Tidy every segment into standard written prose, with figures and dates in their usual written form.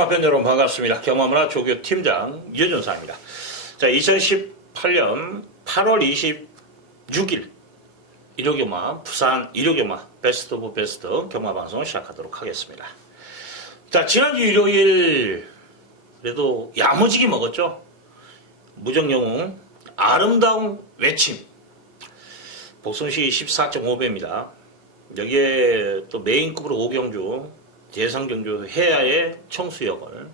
경마편 여러분 반갑습니다. 경마문화 조교 팀장 유준상입니다. 자, 2018년 8월 26일 일요경마 부산 일요경마 베스트 오브 베스트 경마방송을 시작하도록 하겠습니다. 자, 지난주 일요일 그래도 야무지게 먹었죠. 무정영웅 아름다운 외침 복순시 14.5배입니다. 여기에 또 메인급으로 오경주 대상경주 해야의 청수역을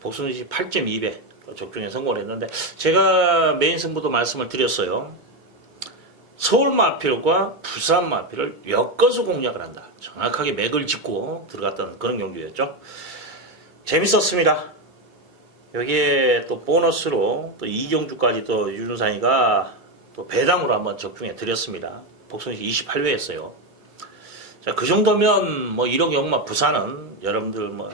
복순시 8.2배 적중에 성공을 했는데, 제가 메인 승부도 말씀을 드렸어요. 서울 마필과 부산 마필을 엮어서 공략을 한다. 정확하게 맥을 짚고 들어갔던 그런 경주였죠. 재밌었습니다. 여기에 또 보너스로 또 이경주까지 또 유준상이가 또 배당으로 한번 적중해 드렸습니다. 복순시 28회였어요. 자, 그 정도면 뭐 1억 영마 부산은 여러분들 뭐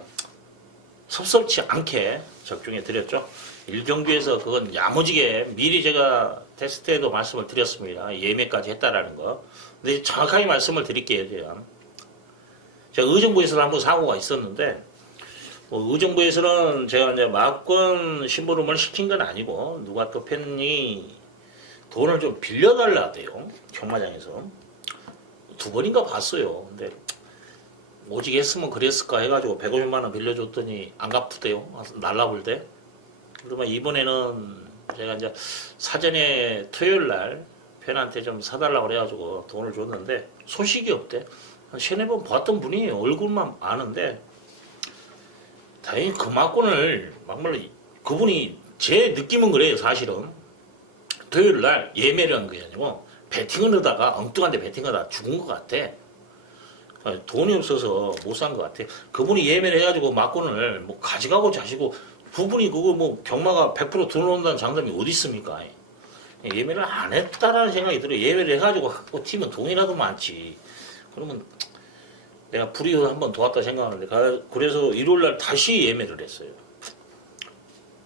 섭섭치 않게 적중해 드렸죠. 1경주에서 그건 야무지게 미리 제가 테스트에도 말씀을 드렸습니다. 예매까지 했다라는 거. 근데 정확하게 말씀을 드릴게요. 제가 의정부에서도 한번 사고가 있었는데, 뭐 의정부에서는 제가 이제 막권 심부름을 시킨 건 아니고, 누가 또 팬이 돈을 좀 빌려달라 대요. 경마장에서. 2번인가 봤어요. 근데 오직 했으면 그랬을까 해가지고 150만원 빌려줬더니 안 갚으대요. 날라볼 때. 그러면 이번에는 제가 이제 사전에 토요일날 팬한테 좀 사달라고 그래가지고 돈을 줬는데 소식이 없대. 한 3-4번 봤던 분이 얼굴만 아는데, 다행히 그 막권을 막말로 그분이 제 느낌은 그래요. 사실은 토요일날 예매를 한 게 아니고 배팅을 하다가 엉뚱한데 배팅을 하다가 죽은 것 같아. 돈이 없어서 못 산 것 같아. 그분이 예매를 해가지고 막권을 뭐 가져가고 자시고, 그분이 그거 뭐 경마가 100% 들어온다는 장담이 어디 있습니까? 예매를 안 했다라는 생각이 들어요. 예매를 해가지고 갖고 튀면 돈이라도 많지. 그러면 내가 불이익을 한번 도왔다 생각하는데, 그래서 일요일날 다시 예매를 했어요.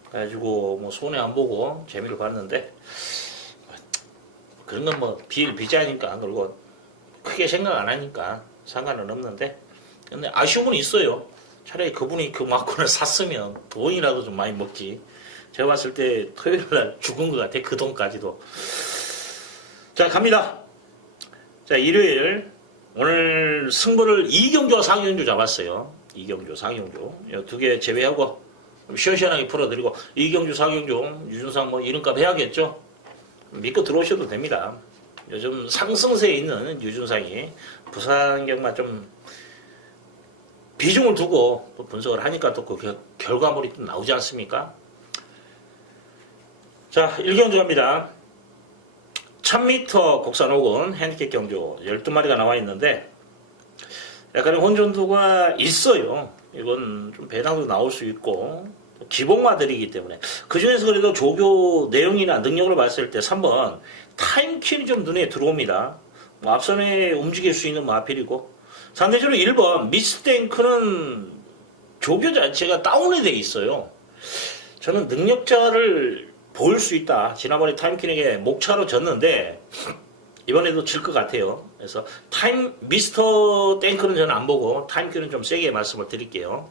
그래가지고 뭐 손해 안 보고 재미를 봤는데, 그런 건 뭐 비자니까, 그리고 크게 생각 안 하니까 상관은 없는데, 근데 아쉬움은 있어요. 차라리 그분이 그 막권을 샀으면 돈이라도 좀 많이 먹지. 제가 봤을 때 토요일날 죽은 것 같아. 그 돈까지도. 자, 갑니다. 자, 일요일 오늘 승부를 2경주와 4경주 잡았어요. 2경주, 4경주. 2개 제외하고 시원시원하게 풀어드리고, 2경주, 4경주 유준상 뭐 이름값 해야겠죠. 믿고 들어오셔도 됩니다. 요즘 상승세에 있는 유준상이 부산 경마 좀 비중을 두고 또 분석을 하니까 또 그 결과물이 또 나오지 않습니까? 자, 1경주 갑니다. 1000m 국산 혹은 핸디캡 경주 12마리가 나와 있는데, 약간의 혼전도가 있어요. 이건 좀 배당도 나올 수 있고 기복마들이기 때문에, 그 중에서 그래도 조교 내용이나 능력으로 봤을 때 3번 타임킬이 좀 눈에 들어옵니다. 뭐 앞선에 움직일 수 있는 마필이고, 상대적으로 1번 미스탱크는 조교 자체가 다운이 돼 있어요. 저는 능력자를 볼 수 있다. 지난번에 타임킬에게 목차로 졌는데 이번에도 질 것 같아요. 그래서 미스터 탱크는 저는 안 보고 타임킬은 좀 세게 말씀을 드릴게요.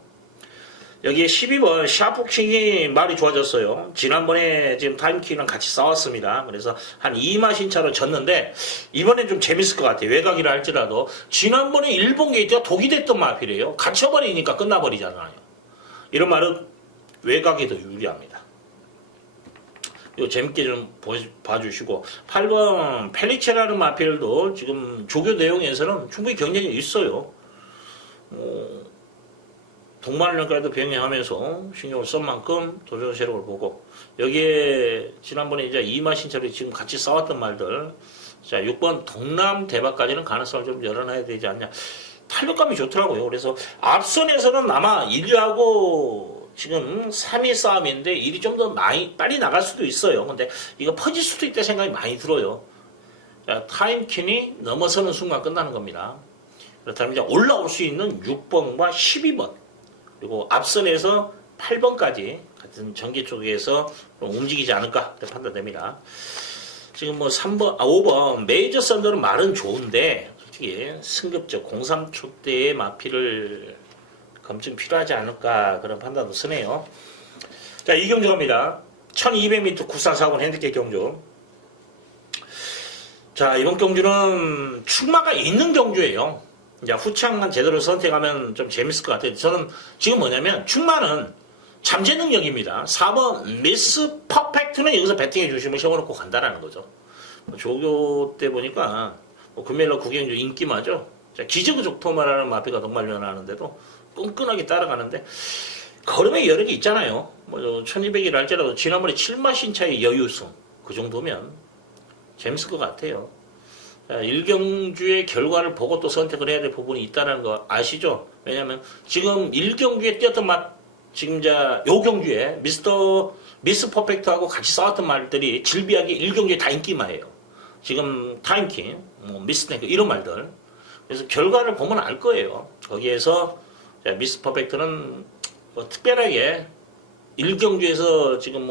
여기에 12번 샤프킹이 말이 좋아졌어요. 지난번에 지금 타임킬이랑 같이 싸웠습니다. 그래서 한 2마신 차로 졌는데, 이번엔 좀 재밌을 것 같아요. 외곽이라 할지라도. 지난번에 일본 게이트가 독이 됐던 마필이에요. 갇혀버리니까 끝나버리잖아요. 이런 말은 외곽이 더 유리합니다. 이거 재밌게 좀 봐주시고, 8번 펠리체라는 마필도 지금 조교 내용에서는 충분히 경쟁이 있어요. 동반을까지도 병행하면서 신경을 쓴 만큼 도전 세력을 보고, 여기에 지난번에 이제 이마 신철이 지금 같이 싸웠던 말들, 자, 6번 동남 대박까지는 가능성을 좀 열어놔야 되지 않냐. 탄력감이 좋더라고요. 그래서 앞선에서는 아마 1위하고 지금 3위 싸움인데 1위 좀 더 빨리 나갈 수도 있어요. 근데 이거 퍼질 수도 있다 생각이 많이 들어요. 자, 타임킨이 넘어서는 순간 끝나는 겁니다. 그렇다면 이제 올라올 수 있는 6번과 12번, 그리고 앞선에서 8번까지 같은 전기 쪽에서 움직이지 않을까 판단됩니다. 지금 뭐 5번 메이저 썬더는 말은 좋은데, 솔직히 승급적 03초대의 마필을 검증 필요하지 않을까 그런 판단도 쓰네요. 자, 이 경주 갑니다. 1200m 국산 4번 핸디캡 경주. 자, 이번 경주는 출마가 있는 경주예요. 이제 후창만 제대로 선택하면 좀 재밌을 것 같아요. 저는 지금 뭐냐면 출마는 잠재 능력입니다. 4번 미스 퍼펙트는 여기서 배팅해 주시면 세워놓고 간다라는 거죠. 조교 때 보니까 금요일날 구경주 인기마죠. 기저귀 족토마라는 마피가 동말련 하는데도 끈끈하게 따라가는데 걸음에 여력이 있잖아요. 뭐 1200일 할지라도 지난번에 7마 신차의 여유승 그 정도면 재밌을 것 같아요. 1경주의 결과를 보고 또 선택을 해야 될 부분이 있다는 거 아시죠? 왜냐면 지금 1경주에 뛰었던 맛 지금 요 경주에 미스 퍼펙트하고 같이 싸웠던 말들이 질비하게 1경주에 다 인기마예요. 지금 타임킹, 미스 탱크 이런 말들. 그래서 결과를 보면 알 거예요. 거기에서 미스 퍼펙트는 뭐 특별하게 1경주에서 지금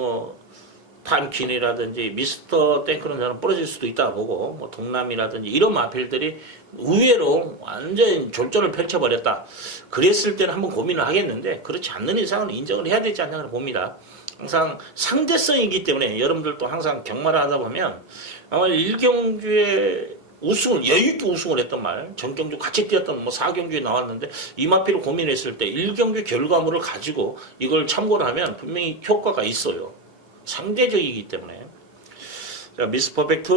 타임킹이라든지 미스터 탱크는 저는 부러질 수도 있다 보고 동남이라든지 이런 마필들이 의외로 완전 졸전을 펼쳐버렸다. 그랬을 때는 한번 고민을 하겠는데 그렇지 않는 이상은 인정을 해야 되지 않나 봅니다. 항상 상대성이기 때문에 여러분들도 항상 경마를 하다 보면 아마 1경주에 우승을 여유있게 우승을 했던 말 전경주 같이 뛰었던 4경주에 나왔는데 이 마필을 고민했을 때 1경주 결과물을 가지고 이걸 참고를 하면 분명히 효과가 있어요. 상대적이기 때문에. 자, 미스 퍼펙트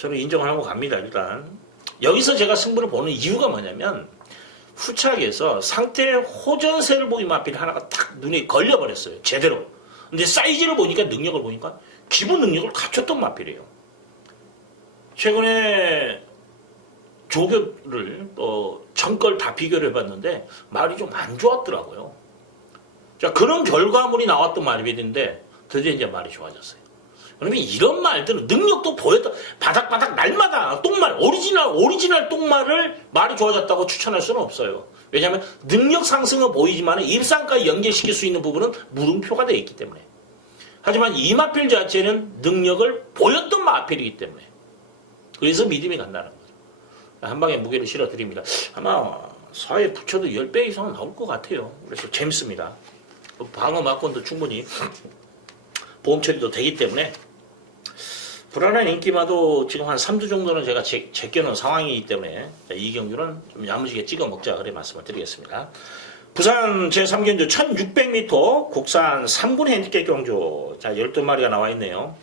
저는 인정하고 갑니다. 일단 여기서 제가 승부를 보는 이유가 뭐냐면 후착에서 상태 호전세를 보인 마필 하나가 딱 눈에 걸려버렸어요. 제대로. 근데 사이즈를 보니까 능력을 보니까 기본 능력을 갖췄던 마필이에요. 최근에 조교를 전걸 다 비교를 해봤는데 말이 좀 안 좋았더라고요. 자, 그런 결과물이 나왔던 마필인데 드디어 이제 말이 좋아졌어요. 그러면 이런 말들은 능력도 보였다. 바닥바닥 날마다 똥말, 오리지널 똥말을 말이 좋아졌다고 추천할 수는 없어요. 왜냐하면 능력 상승은 보이지만 입상까지 연계시킬 수 있는 부분은 물음표가 되어 있기 때문에. 하지만 이 마필 자체는 능력을 보였던 마필이기 때문에. 그래서 믿음이 간다는 거죠. 한 방에 무게를 실어드립니다. 아마 4에 붙여도 10배 이상은 나올 것 같아요. 그래서 재밌습니다. 방어 막건도 충분히 보험 처리도 되기 때문에 불안한 인기마도 지금 한 3주 정도는 제가 제껴놓은 상황이기 때문에 이 경주는 좀 야무지게 찍어 먹자 그래 말씀을 드리겠습니다. 부산 제3경주 1600m 국산 3군 핸디캡 경주. 자, 12마리가 나와 있네요.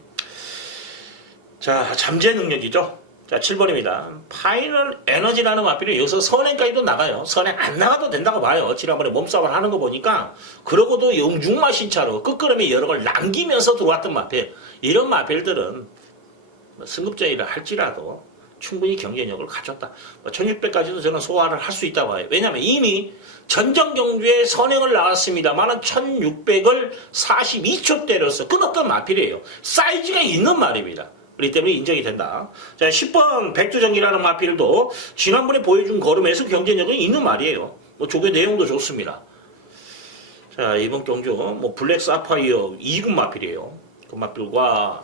자, 잠재 능력이죠. 자, 7번입니다. 파이널 에너지라는 마필이 여기서 선행까지도 나가요. 선행 안 나가도 된다고 봐요. 지난번에 몸싸움을 하는 거 보니까. 그러고도 영중마 신차로 끝걸음에 여러 걸 남기면서 들어왔던 마필. 이런 마필들은 승급자일을 할지라도 충분히 경쟁력을 가졌다. 1600까지도 저는 소화를 할 수 있다고 봐요. 왜냐하면 이미 전정 경주에 선행을 나왔습니다만 1600을 42초 때려서 끊었던 마필이에요. 사이즈가 있는 말입니다. 그렇기 때문에 인정이 된다. 자, 10번 백두전기라는 마필도 지난번에 보여준 걸음에서 경쟁력은 있는 말이에요. 조교 내용도 좋습니다. 자, 이번 경주 블랙 사파이어 2군 마필이에요. 그 마필과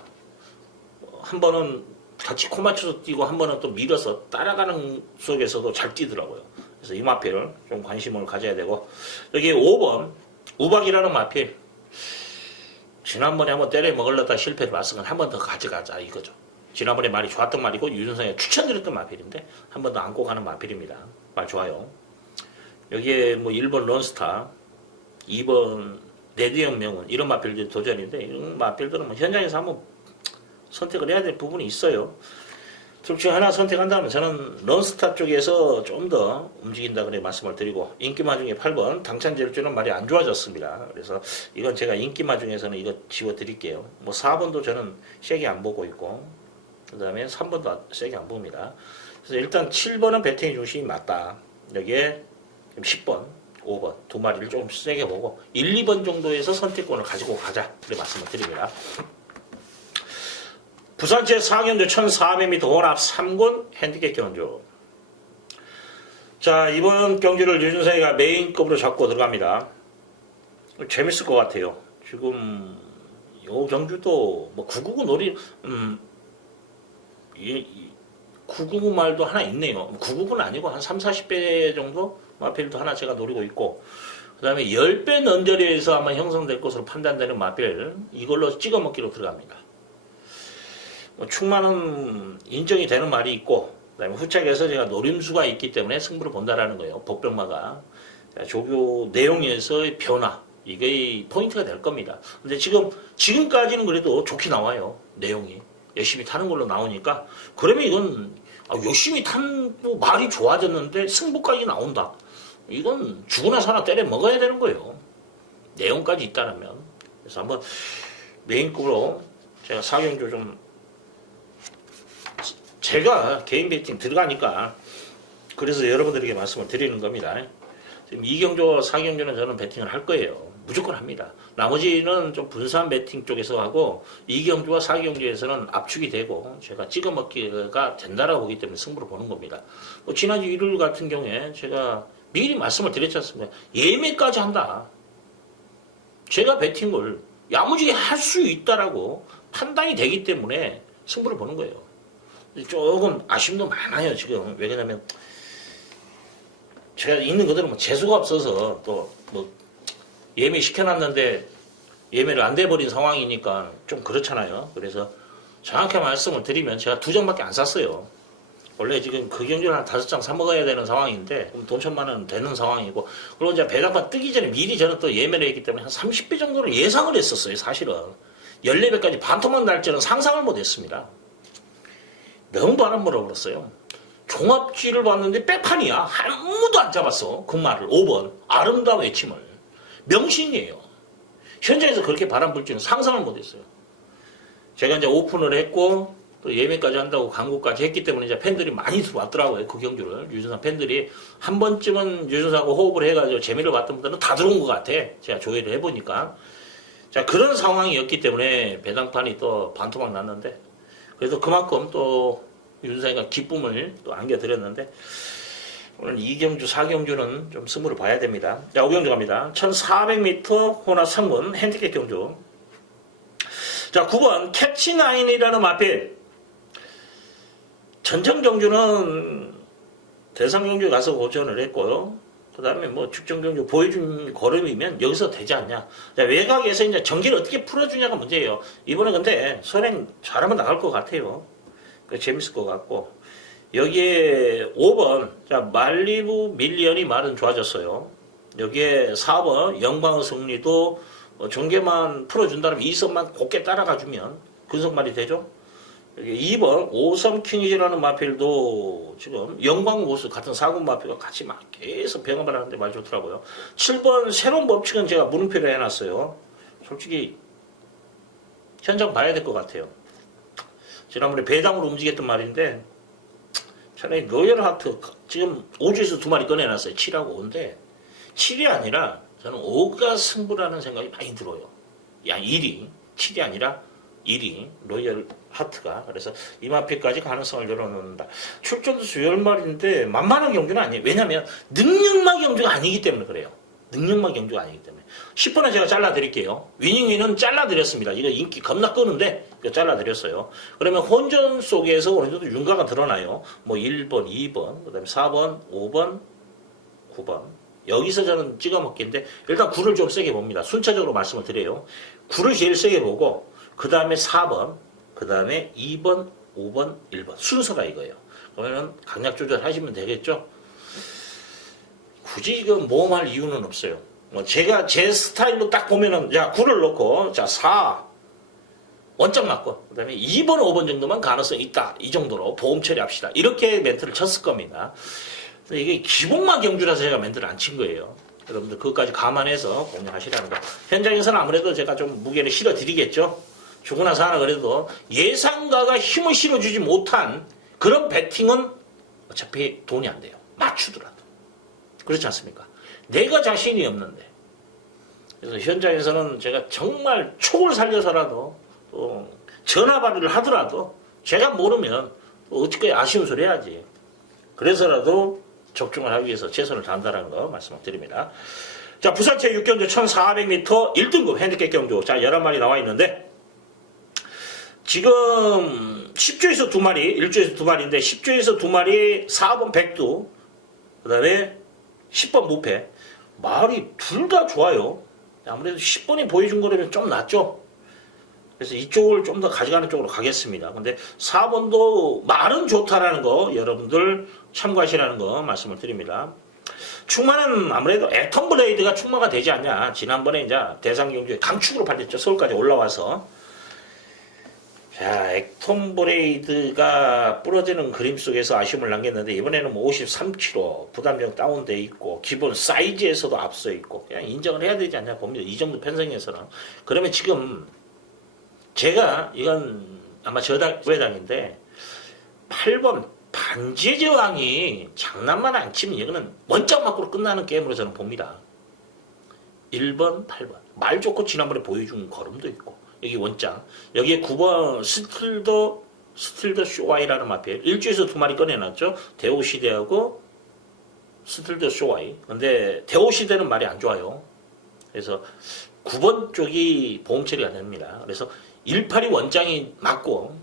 한 번은 같이 코 맞춰서 뛰고 한 번은 또 밀어서 따라가는 속에서도 잘 뛰더라고요. 그래서 이 마필을 좀 관심을 가져야 되고, 여기 5번 우박이라는 마필, 지난번에 한번 때려 먹으려다 실패를 봤으면 한 번 더 가져가자 이거죠. 지난번에 말이 좋았던 말이고 유준상이 추천드렸던 마필인데 한 번 더 안고 가는 마필입니다. 말 좋아요. 여기에 1번 런스타, 2번 레드형 명운 이런 마필들이 도전인데 이런 마필들은 현장에서 한번 선택을 해야 될 부분이 있어요. 둘 중 하나 선택한다면 저는 런스타 쪽에서 좀 더 움직인다 그래 말씀을 드리고, 인기마 중에 8번 당찬제일주는 말이 안 좋아졌습니다. 그래서 이건 제가 인기마 중에서는 이거 지워드릴게요. 4번도 저는 세게 안 보고 있고, 그 다음에 3번도 세게 안 봅니다. 그래서 일단 7번은 배팅의 중심이 맞다. 여기에 10번, 5번 두 마리를 좀 세게 보고 1, 2번 정도에서 선택권을 가지고 가자 그래 말씀을 드립니다. 부산 제4경주 1400m 혼합 3군 핸디캡 경주. 자, 이번 경주를 유준상이가 메인급으로 잡고 들어갑니다. 재밌을 것 같아요. 지금 요 경주도 999 놀이 999 말도 하나 있네요. 999는 아니고 한 3, 40배 정도 마필도 하나 제가 노리고 있고, 그 다음에 10배 언저리에서 아마 형성될 것으로 판단되는 마필, 이걸로 찍어 먹기로 들어갑니다. 충만은 인정이 되는 말이 있고, 그 다음에 후착에서 제가 노림수가 있기 때문에 승부를 본다라는 거예요. 복병마가. 조교 내용에서의 변화, 이게 포인트가 될 겁니다. 근데 지금까지는 그래도 좋게 나와요. 내용이. 열심히 타는 걸로 나오니까. 그러면 이건, 열심히 탄, 말이 좋아졌는데 승부까지 나온다. 이건 죽으나 사나 때려 먹어야 되는 거예요. 내용까지 있다면. 그래서 한번 메인급으로 제가 사경조 좀, 제가 개인 배팅 들어가니까 그래서 여러분들에게 말씀을 드리는 겁니다. 지금 이경조, 사경조는 저는 배팅을 할 거예요. 무조건 합니다. 나머지는 좀 분산 배팅 쪽에서 하고 이경조와 사경조에서는 압축이 되고 제가 찍어먹기가 된다라고 보기 때문에 승부를 보는 겁니다. 지난주 일요일 같은 경우에 제가 미리 말씀을 드렸지 않습니까? 예매까지 한다. 제가 배팅을 야무지게 할 수 있다라고 판단이 되기 때문에 승부를 보는 거예요. 조금 아쉬움도 많아요, 지금. 왜 그러냐면, 제가 있는 그대로 재수가 없어서 또, 예매 시켜놨는데 예매를 안 돼버린 상황이니까 좀 그렇잖아요. 그래서 정확히 말씀을 드리면 제가 2장밖에 안 샀어요. 원래 지금 그 경주를 한 5장 사먹어야 되는 상황인데, 돈 1,000만 원 되는 상황이고, 그리고 이제 배당판 뜨기 전에 미리 저는 또 예매를 했기 때문에 한 30배 정도를 예상을 했었어요, 사실은. 14배까지 반토막 날 줄은 상상을 못 했습니다. 너무 바람 불어버렸어요. 종합지를 봤는데 빼판이야. 아무도 안 잡았어. 그 말을. 5번. 아름다운 외침을. 명신이에요. 현장에서 그렇게 바람 불 줄은 상상을 못 했어요. 제가 이제 오픈을 했고, 또 예매까지 한다고 광고까지 했기 때문에 이제 팬들이 많이 들어왔더라고요. 그 경주를. 유준상 팬들이 한 번쯤은 유준상하고 호흡을 해가지고 재미를 봤던 분들은 다 들어온 것 같아. 제가 조회를 해보니까. 자, 그런 상황이었기 때문에 배당판이 또 반토막 났는데, 그래도 그만큼 또 유준상이가 기쁨을 또 안겨드렸는데, 오늘 2경주, 4경주는 좀 승부를 봐야 됩니다. 자, 5경주 갑니다. 1400m 호나 성문 핸디캡 경주. 자, 9번 캐치나인이라는 마필. 전정경주는 대상경주에 가서 고전을 했고요. 그 다음에 축전경주 보여준 걸음이면 여기서 되지 않냐. 자, 외곽에서 이제 전기를 어떻게 풀어주냐가 문제예요. 이번에 근데 선행 잘하면 나갈 것 같아요. 재밌을 것 같고. 여기에 5번, 자, 말리부 밀리언이 말은 좋아졌어요. 여기에 4번, 영광의 승리도 전개만 풀어준다면 2선만 곱게 따라가주면 근성말이 되죠. 여기 2번, 오섬킹이라는 마필도 지금 영광 모습 같은 4군 마필과 같이 막 계속 병합을 하는데 말 좋더라고요. 7번, 새로운 법칙은 제가 물음표를 해놨어요. 솔직히, 현장 봐야 될 것 같아요. 지난번에 배당으로 움직였던 말인데, 차라리 로열 하트, 지금 5주에서 2마리 꺼내놨어요. 7하고 5인데, 7이 아니라 저는 5가 승부라는 생각이 많이 들어요. 1이, 7이 아니라 1이, 로열 하트가. 그래서 이 마필까지 가능성을 열어놓는다. 출전도 주열말인데 만만한 경주는 아니에요. 왜냐면 능력마 경주가 아니기 때문에 그래요. 능력마 경주가 아니기 때문에. 10번에 제가 잘라드릴게요. 위닝위는 잘라드렸습니다. 이거 인기 겁나 끄는데 이거 잘라드렸어요. 그러면 혼전 속에서 어느 정도 윤가가 드러나요. 1번, 2번, 그 다음에 4번, 5번, 9번. 여기서 저는 찍어먹기인데 일단 9를 좀 세게 봅니다. 순차적으로 말씀을 드려요. 9를 제일 세게 보고 그 다음에 4번, 그 다음에 2번, 5번, 1번. 순서가 이거예요. 그러면 강약 조절하시면 되겠죠? 굳이 이거 모험할 이유는 없어요. 제가 제 스타일로 딱 보면은, 자, 9를 놓고, 자, 4, 원점 맞고, 그 다음에 2번, 5번 정도만 가능성이 있다. 이 정도로 보험 처리합시다. 이렇게 멘트를 쳤을 겁니다. 이게 기본만 경주라서 제가 멘트를 안 친 거예요. 여러분들 그것까지 감안해서 공략하시라는 거. 현장에서는 아무래도 제가 좀 무게를 실어 드리겠죠? 죽으나 사나 그래도 예상가가 힘을 실어주지 못한 그런 배팅은 어차피 돈이 안 돼요. 맞추더라도. 그렇지 않습니까? 내가 자신이 없는데. 그래서 현장에서는 제가 정말 촉을 살려서라도 또 전화발의를 하더라도 제가 모르면 어찌까지 아쉬운 소리 해야지. 그래서라도 적중을 하기 위해서 최선을 다한다는 거 말씀을 드립니다. 자, 부산체 6경주 1400m 1등급 핸디캡 경주. 자, 11마리 나와 있는데 지금 10조에서 2마리, 1조에서 2마리인데 10조에서 2마리 4번 백두, 그 다음에 10번 무패. 말이 둘 다 좋아요. 아무래도 10번이 보여준 거라면 좀 낫죠. 그래서 이쪽을 좀 더 가져가는 쪽으로 가겠습니다. 근데 4번도 말은 좋다라는 거 여러분들 참고하시라는 거 말씀을 드립니다. 충마는 아무래도 애턴 블레이드가 충마가 되지 않냐. 지난번에 이제 대상경주에 강축으로 팔렸죠. 서울까지 올라와서. 자, 액톤 브레이드가 부러지는 그림 속에서 아쉬움을 남겼는데 이번에는 뭐 53kg 부담력 다운돼 있고 기본 사이즈에서도 앞서 있고 그냥 인정을 해야 되지 않냐 봅니다. 이 정도 편성에서는. 그러면 지금 제가 이건 아마 저당인데 8번 반지의 제왕이 장난만 안 치면 이거는 원작 맞고로 끝나는 게임으로 저는 봅니다. 1번, 8번 말 좋고 지난번에 보여준 걸음도 있고 여기 원장 여기에 9번 스틸더 쇼와이라는 마필 1주에서 2마리 꺼내놨죠. 대오시대하고 스틸더 쇼와이. 근데 대오시대는 말이 안 좋아요. 그래서 9번 쪽이 보험 처리가 됩니다. 그래서 18이 원장이 맞고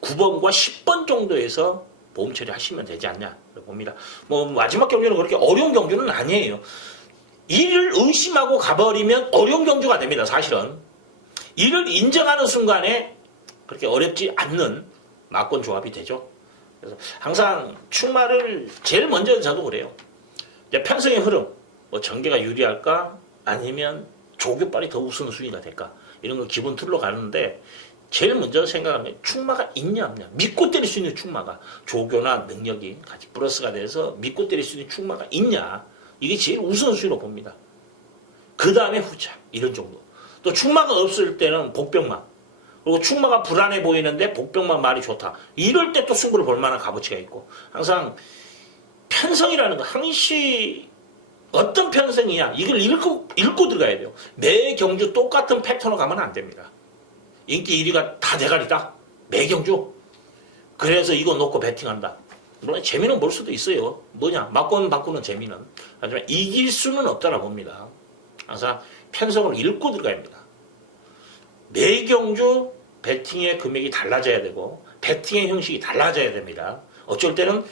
9번과 10번 정도에서 보험 처리하시면 되지 않냐 봅니다. 뭐 마지막 경주는 그렇게 어려운 경주는 아니에요. 이를 의심하고 가버리면 어려운 경주가 됩니다. 사실은 이를 인정하는 순간에 그렇게 어렵지 않는 막권 조합이 되죠. 그래서 항상 충마를 제일 먼저 저도 그래요. 편성의 흐름, 뭐 전개가 유리할까 아니면 조교빨이 더 우선순위가 될까 이런 거 기본 틀로 가는데 제일 먼저 생각하면 충마가 있냐 없냐 믿고 때릴 수 있는 충마가 조교나 능력이 같이 플러스가 돼서 믿고 때릴 수 있는 충마가 있냐 이게 제일 우선순위로 봅니다. 그 다음에 후차 이런 정도. 또 충마가 없을 때는 복병만 그리고 충마가 불안해 보이는데 복병만 말이 좋다. 이럴 때 또 승부를 볼 만한 값어치가 있고 항상 편성이라는 거 항시 어떤 편성이냐 이걸 읽고 들어가야 돼요. 매 경주 똑같은 패턴으로 가면 안 됩니다. 인기 1위가 다 대가리다. 매 경주. 그래서 이거 놓고 배팅한다. 물론 재미는 볼 수도 있어요. 뭐냐 막권 바꾸는 재미는. 하지만 이길 수는 없다라 봅니다. 항상 편성을 읽고 들어가야 합니다. 매 경주 배팅의 금액이 달라져야 되고 배팅의 형식이 달라져야 됩니다. 어쩔 때는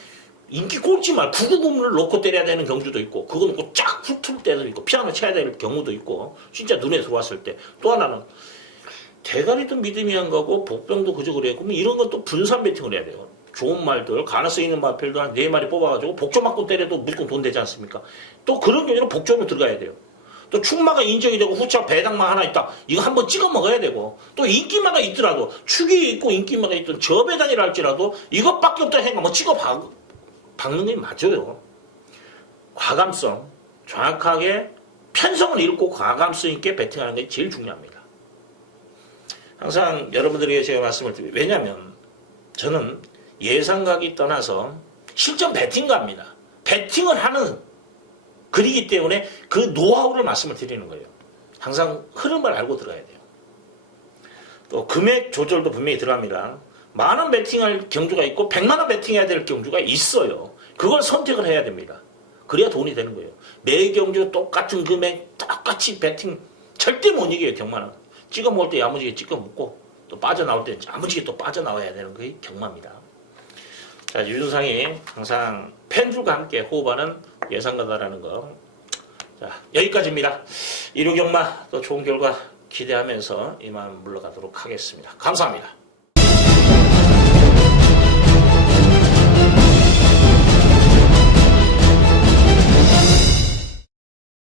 인기 꼴찌말 999문을 놓고 때려야 되는 경주도 있고 그거 놓고 쫙 훑을 때도 있고 피아노 쳐야 될 경우도 있고 진짜 눈에 들어왔을 때 또 하나는 대가리도 믿음이 안 가고 복병도 그저 그래요. 그러면 이런 건 또 분산 배팅을 해야 돼요. 좋은 말들 가능성 있는 마필도 한 4마리 뽑아가지고 복조 맞고 때려도 무조건 돈 되지 않습니까? 또 그런 경우는 복조로 들어가야 돼요. 또 충마가 인정이 되고 후차 배당만 하나 있다. 이거 한번 찍어 먹어야 되고 또 인기마가 있더라도 축이 있고 인기마가 있던 저배당이라 할지라도 이것밖에 없다 해가 뭐 찍어 박는 게 맞아요. 과감성 정확하게 편성을 읽고 과감성 있게 배팅하는 게 제일 중요합니다. 항상 여러분들에게 제가 말씀을 드려요. 왜냐하면 저는 예상각이 떠나서 실전 배팅가입니다. 배팅을 하는 글이기 때문에 그 노하우를 말씀을 드리는 거예요. 항상 흐름을 알고 들어가야 돼요. 또 금액 조절도 분명히 들어갑니다. 만원 배팅할 경주가 있고 100만원 배팅해야 될 경주가 있어요. 그걸 선택을 해야 됩니다. 그래야 돈이 되는 거예요. 매 경주 똑같은 금액 똑같이 배팅 절대 못 이겨요. 경마는. 찍어 먹을 때 야무지게 찍어 먹고 또 빠져나올 때 야무지게 또 빠져나와야 되는 게 경마입니다. 자, 유준상이 항상 팬들과 함께 호흡하는 예상가다라는 거. 자, 여기까지입니다. 1호 경마 또 좋은 결과 기대하면서 이만 물러가도록 하겠습니다. 감사합니다.